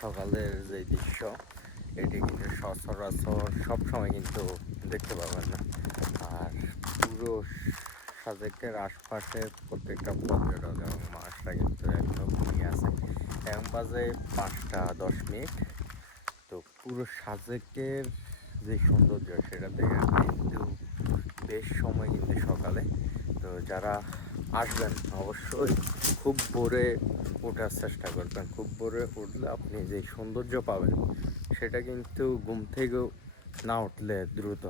সকালের যে দৃশ্য এটি কিন্তু সচরাচর সবসময় কিন্তু দেখতে পাবেন না। আর পুরো সাজেকের আশপাশের প্রত্যেকটা পর্যটক এবং মানুষরা কিন্তু একদম ঘুমিয়ে আছে। এখন বাজে 5টা 10 মিনিট। তো পুরো সাজেকের যে সৌন্দর্য সেটা দেখে কিন্তু বেশ সময় কিন্তু সকালে। তো যারা আসবেন অবশ্যই খুব ভোরে ওঠার চেষ্টা করবেন। খুব ভোরে উঠলে আপনি যে সৌন্দর্য পাবেন সেটা কিন্তু ঘুম থেকেও না উঠলে দ্রুত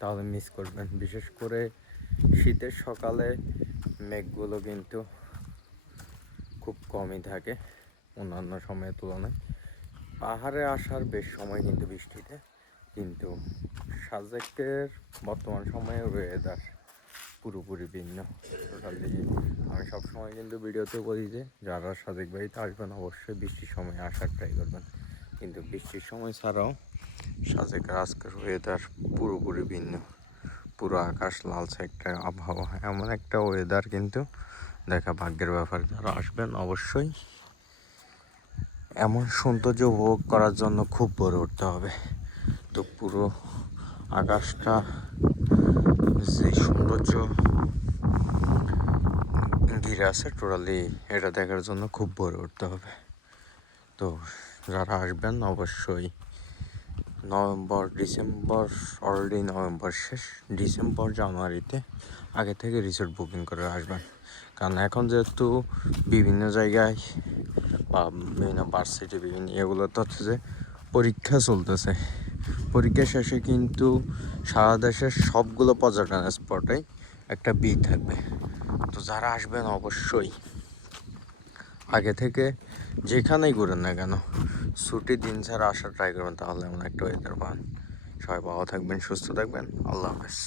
তাহলে মিস করবেন। বিশেষ করে শীতের সকালে মেঘগুলো কিন্তু খুব কমই থাকে অন্যান্য সময়ের তুলনায়। পাহাড়ে আসার বেশ সময় কিন্তু বৃষ্টিতে, কিন্তু সাজেকের বর্তমান সময়ে ওয়েদার পুরোপুরি ভিন্ন। টোটালি আমি সবসময় কিন্তু ভিডিওতে বলি যে যারা সাজেক বাড়িতে আসবেন অবশ্যই বৃষ্টির সময় আসার ট্রাই করবেন, কিন্তু বৃষ্টির সময় ছাড়াও সাজেকের আজকের ওয়েদার পুরোপুরি ভিন্ন। পুরো আকাশ লালচে একটা আবহাওয়া, এমন একটা ওয়েদার কিন্তু দেখা ভাগ্যের ব্যাপার। যারা আসবেন অবশ্যই এমন সৌন্দর্য উপভোগ করার জন্য খুব ভোরে উঠতে হবে। তো পুরো আকাশটা যে সৌন্দর্য ঘিরে আছে টোটালি এটা দেখার জন্য খুব ভোরে উঠতে হবে। তো যারা আসবেন অবশ্যই ডিসেম্বর অলরেডি নভেম্বর শেষ, জানুয়ারিতে আগে থেকে রিসোর্ট বুকিং করে আসবেন। কারণ এখন যেহেতু বিভিন্ন জায়গায় বা বিভিন্ন ভার্সিটি বিভিন্ন এগুলোতে হচ্ছে যে পরীক্ষা চলতেছে, পরীক্ষা শেষে কিন্তু সারা দেশের সবগুলো পর্যটন স্পটেই একটা ভিড় থাকবে। তো যারা আসবেন অবশ্যই আগে থেকে যেখানেই ঘুরেন না কেন ছুটির দিন ছাড়া আসার ট্রাই করবেন, তাহলে এমন একটা ওয়েদার পান। সবাই ভালো থাকবেন, সুস্থ থাকবেন। আল্লাহ হাফেজ।